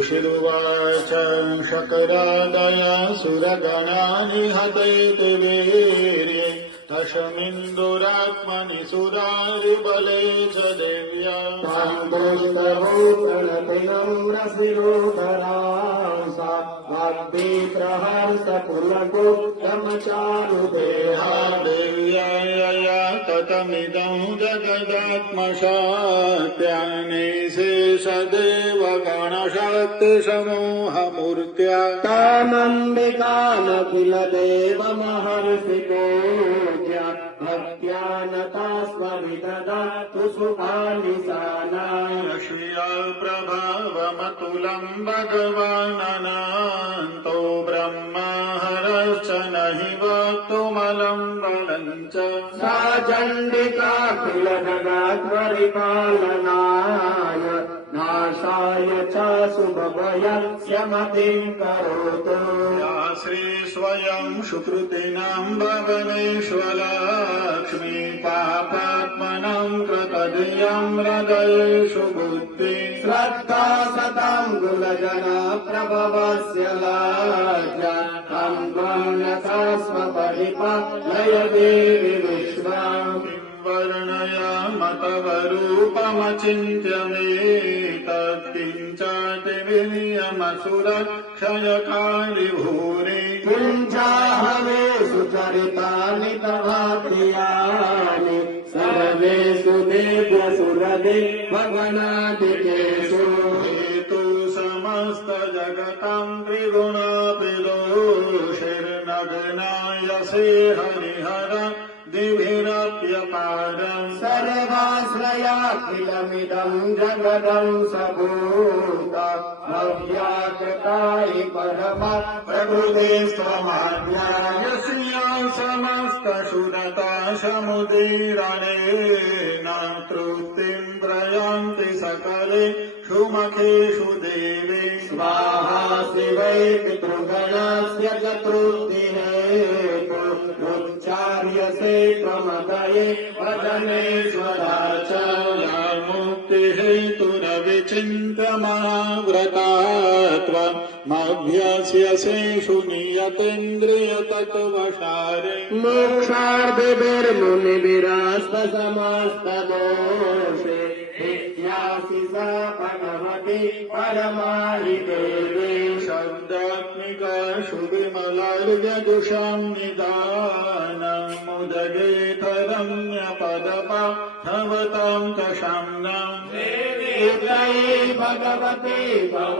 ऋषिरुवाच शकरादय सुरगणा निहतैति वीर्ये तस्मिन्दुरात्मनि सुरारिबले च देव्या प्रणतिनम्रशिरोधरांसा वाग्भिप्रहर्षकुलकुटमचारुदेहा देव्यायया ततमिदं जगदात्मशात्यानेशेषदेवगणशक्तिसमूहमूर्त्या तामम्बिकामखिल देवमहर्षिपूज्या भक्त्या नता स्वविदधातु सुखानिशानाय श्रिया प्रभावमतुलं भगवाननान्तो ब्रह्महरश्च न हि वक्तुमलं बलं च सा चण्डिकाखिल जगत्परिपालनाय नाशाय च शुभभयस्य मतिं करोतु या श्री स्वयं सुकृतिनां भवनेष्वलक्ष्मी पापात्मनां कृतधियं हृदयेषु बुद्धि श्रद्धा सतां कुलजना प्रभवस्य लाज्ञा तं त्वं यथा स्वपरिपालय देवि विश्वम् वर्णयामतवरूपमचिन्त्यमेतत्किञ्चातिविनियमसुरक्षयकारि भूरि किञ्चाहवे सुचरितानि तवाप्रियानि सर्वेषु देव्यसुरदेवगणाधिकेषु हेतु समस्तजगतां त्रिगुणापि दोषैर्नग्नायसे हरिहर दिभिरप्यपारम् सर्वाश्रयाखिलमिदं जगदं सबूता भव्याकृतायि परमा प्रकृतिस्त्वमाज्ञा यस्या समस्तशुरता समुदीरणेन तृप्तिं प्रयान्ति सकले सुमखेषु देवे स्वाहा शिवै पितृगणस्य चतुर्दिहेतु उच्चार्यसे त्वमदये वदनेश्वरा च या मुक्तिहेतुरविचिन्त्य महाव्रता त्वमभ्यस्यसे सुनियतेन्द्रियतत्त्वसारे मोक्षार्थिभिर्मुनिभिरास्तसमस्तदोषे नित्यासि सा भगवति परमाहि देवी शब्दात्मिका सुविमलर्यजुषां निदानं मुदगेतरम्यपदपाठवतां च शम्नं देवी भगवती भव